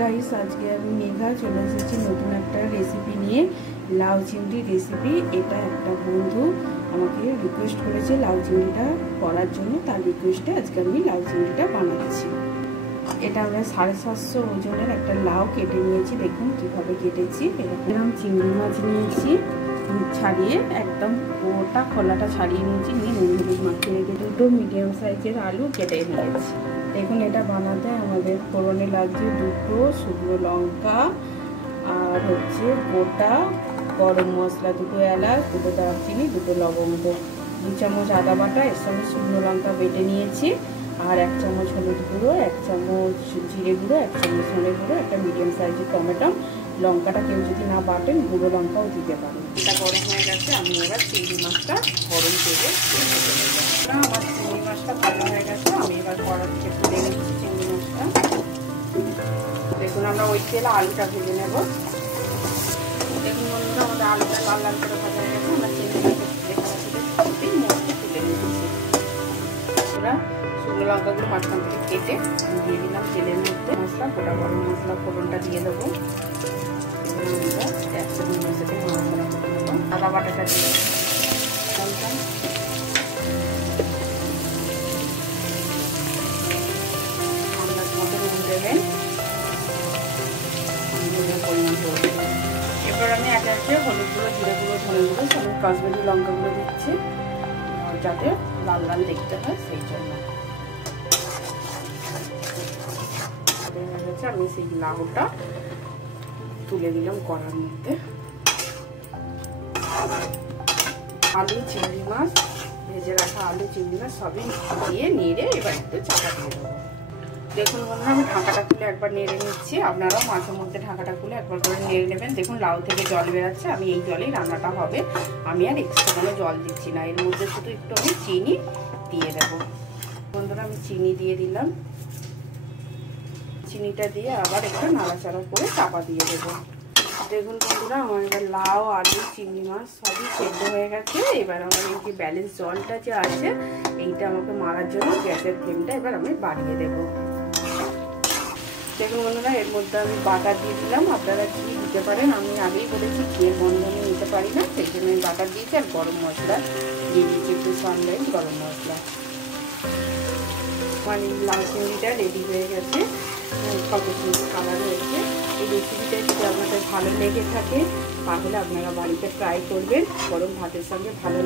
Guys, আজকে আমি মেঘা চলে এসেছি নতুন একটা রেসিপি নিয়ে, লাউ চিংড়ি রেসিপি। এটা একটা বন্ধু আমাকে রিকোয়েস্ট করেছে লাউ চিংড়িটা করার জন্য, তার রিকোয়েস্টে আজকে আমি লাউ চিংড়িটা বানাচ্ছি। এটা আমরা 750 ওজনের একটা লাউ কেটে নিয়েছি, দেখুন কিভাবে কেটেছি। এরকম চিংড়ি মাছ নিয়েছি, ছাড়িয়ে একদম গোটা খোলাটা ছাড়িয়ে নিয়েছি, নিয়ে নুন হলুদ মাখিয়ে রেখে দুটো মিডিয়াম সাইজের আলু কেটে নিয়েছি। দেখুন এটা বানাতে আমাদের ফোড়নে লাগছে দুটো শুকনো লঙ্কা, আর হচ্ছে গোটা গরম মশলা, দুটো এলাচ, দুটো দারচিনি, দুটো লবঙ্গ, 2 চামচ আদা বাটা, এর সঙ্গে শুকনো লঙ্কা বেটে নিয়েছি, আর 1 চামচ হলুদ গুঁড়ো, 1 চামচ জিরে গুঁড়ো, 1 চামচ ধনে গুঁড়ো, একটা মিডিয়াম সাইজের টমেটো। লঙ্কাটা কেউ যদি না বাটেন গুঁড়ো লঙ্কাও দিতে পারেন। এটা গরম হয়ে গেছে, আমি এবার চিংড়ি মাছটা গরম তেলে আমার চিংড়ি মাছটা ভালো হয়ে গেছে, আমি এবার কড়াই থেকে তুলে নিচ্ছি চিংড়ি মাছটা। দেখুন আমরা ওই তেলে আলুটা ভেজে নেব। দেখুন বন্ধুরা, আমাদের আলুটা লাল লাল করে ভাজা হয়ে গেছে, আমরা চিংড়ি মাছটা তুলে নিচ্ছি। ওরা শুকনো লঙ্কাগুলো মাঝখান থেকে কেটে দিয়ে দিলাম তেলের মধ্যে। মশলা, গোটা গরম মশলা ফোড়নটা দিয়ে দেবো। একসাথে মশলাতে মশলা করে দেবো, আদা বাটাটা দিয়ে আন্দাজ মতো নুন দেবেন, পরিমাণ করে। এরপর আমি একে একে হলুদ গুঁড়ো, জিরে গুঁড়ো, ধনে গুঁড়ো, সব কাশ্মীরি লঙ্কাগুলো দিচ্ছি, যাতে লাল লাল দেখতে হয় সেই জন্য। আমি সেই লাউটা তুলে দিলাম কড়ার মধ্যে। আলু চিংড়ি মাছ ভেজে রাখা, আলু চিংড়ি মাছ সবই দিয়ে নেড়ে এবার একটু চাপা দিয়ে দেবো। দেখুন বন্ধুরা, আমি ঢাকাটা খুলে একবার নেড়ে নিচ্ছি, আপনারাও মাছের মধ্যে ঢাকাটা খুলে একবার করে নেড়ে নেবেন। দেখুন লাউ থেকে জল বেরাচ্ছে, আমি এই জলেই রান্নাটা হবে, আমি আর এক্সট্রা কোনো জল দিচ্ছি না। এর মধ্যে শুধু একটু আমি চিনি দিয়ে দেবো। বন্ধুরা, আমি চিনি দিয়ে দিলাম, চিনিটা দিয়ে আবার একটু নাড়াচাড়া করে চাপা দিয়ে দেবো। দেখুন বন্ধুরা, আমার এবার লাউ, আলু, চিংড়ি মাছ সবই সেদ্ধ হয়ে গেছে। এবার আমার এই যে ব্যালেন্স জলটা যে আছে, এইটা আমাকে মারার জন্য গ্যাসের ফ্লেমটা এবার আমি বাড়িয়ে দেবো। দেখুন বন্ধুরা, এর মধ্যে আমি বাটার দিয়ে দিলাম, আপনারা ঘি দিতে পারেন। আমি আগেই বলেছি ঘিয়ের গন্ধ আমি নিতে পারি না, সেই জন্য আমি বাটার দিয়েছি। আর গরম মশলা দিয়ে দিয়েছি, একটু সানলাইট গরম মশলা। মানে লাউ চিংড়িটা রেডি হয়ে গেছে, কত সুন্দর কালার হয়েছে। এই রেসিপিটা যদি আপনাদের ভালো লেগে থাকে তাহলে আপনারা বাড়িতে ট্রাই করবেন, গরম ভাতের সঙ্গে ভালো